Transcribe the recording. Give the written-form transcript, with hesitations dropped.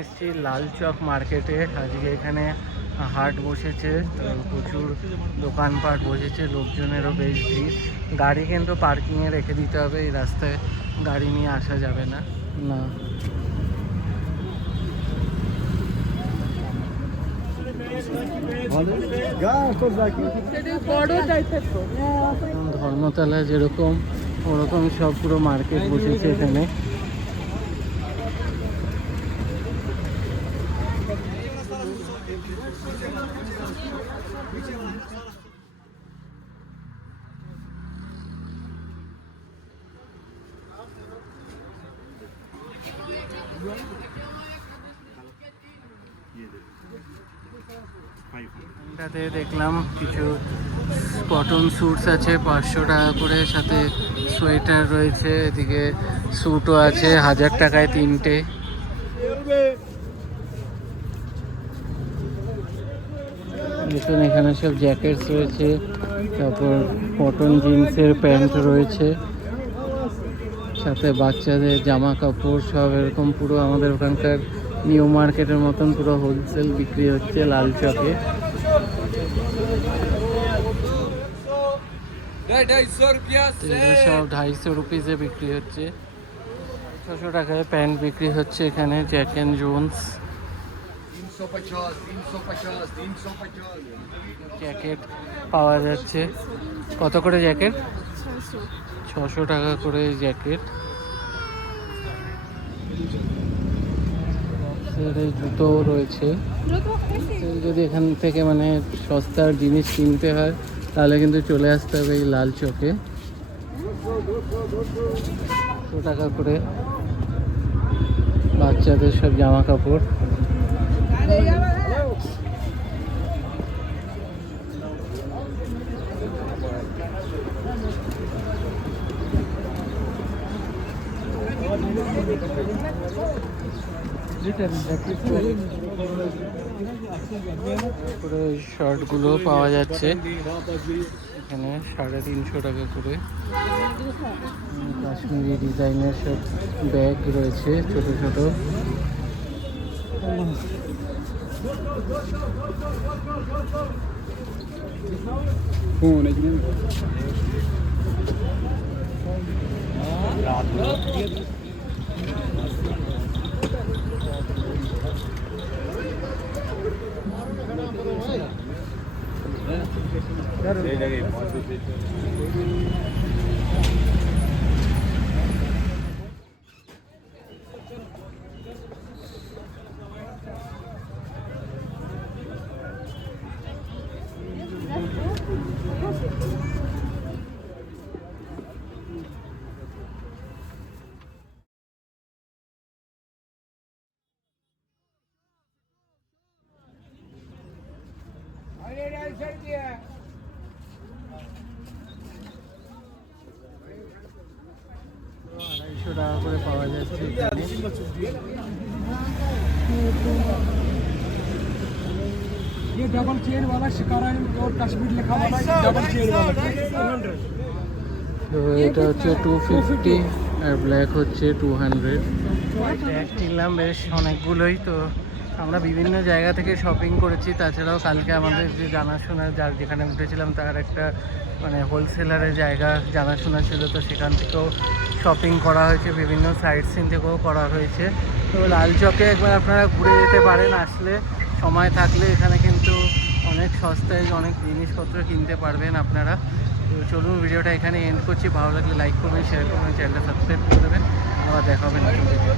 এসেছি লাল চক মার্কেটে। আজকে এখানে হাট বসেছে, তো প্রচুর দোকানপাট বসেছে, লোকজনেরও বেশ ভিড়। গাড়ি কিন্তু পার্কিংয়ে রেখে দিতে হবে, এই রাস্তায় গাড়ি নিয়ে আসা যাবে না। ধর্মতলা যেরকম ওরকম সব পুরো মার্কেট বসেছে এখানে। এটাতে দেখলাম কিছু কটন স্যুটস আছে 500 টাকা করে, সাথে সোয়েটার রয়েছে, এদিকে স্যুটও আছে 1000 টাকায় 3টে। দেখুন এখানে সব জ্যাকেটস রয়েছে, তারপর কটন জিন্সের প্যান্ট রয়েছে, সাথে বাচ্চাদের জামা কাপড় সব এরকম পুরো আমাদের ওখানকার নিউ মার্কেটের মতন পুরো হোলসেল বিক্রি হচ্ছে লাল চকে। সব 250 রুপিসে বিক্রি হচ্ছে। 600 টাকায় প্যান্ট বিক্রি হচ্ছে এখানে, জ্যাক অ্যান্ড জোন্স। জ্যাকেট পাওয়া যাচ্ছে। কত করে জ্যাকেট? 600 টাকা করে জ্যাকেট। জুতোও রয়েছে। যদি এখান থেকে মানে সস্তার জিনিস কিনতে হয় তাহলে কিন্তু চলে আসতে হবে এই লাল চকে। 100 টাকা করে বাচ্চাদের সব জামা কাপড়। তারপরে শার্টগুলো পাওয়া যাচ্ছে এখানে 350 টাকা করে। কাশ্মীরি ডিজাইনের সব ব্যাগ রয়েছে ছোট ছোট। $250 টাকা করে পাওয়া যাচ্ছে। ये डबल चेन वाला शिकारा और कश्मीर लिखा वाला डबल चेन वाला 200। তো এটা হচ্ছে 250 আর ব্ল্যাক হচ্ছে 200। ব্যাগ কিনলাম বেশ অনেকগুলোই। তো আমরা বিভিন্ন জায়গা থেকে শপিং করেছি, তাছাড়াও কালকে আমাদের যে জানাশোনা যার যেখানে উঠেছিলাম তার একটা মানে হোলসেলারের জায়গা জানাশোনা ছিল, তো সেখান থেকেও শপিং করা হয়েছে, বিভিন্ন সাইট সিন থেকেও করা হয়েছে। তো লাল চকে একবার আপনারা ঘুরে যেতে পারেন, আসলে সময় থাকলে এখানে কিন্তু অনেক সস্তায় অনেক জিনিসপত্র কিনতে পারবেন আপনারা। তো চলুন ভিডিওটা এখানে এন্ড করছি। ভালো লাগলে লাইক করবেন, শেয়ার করবেন, চ্যানেলটা সাবস্ক্রাইব করে দেবেন। আবার দেখা হবে নতুন ভিডিও।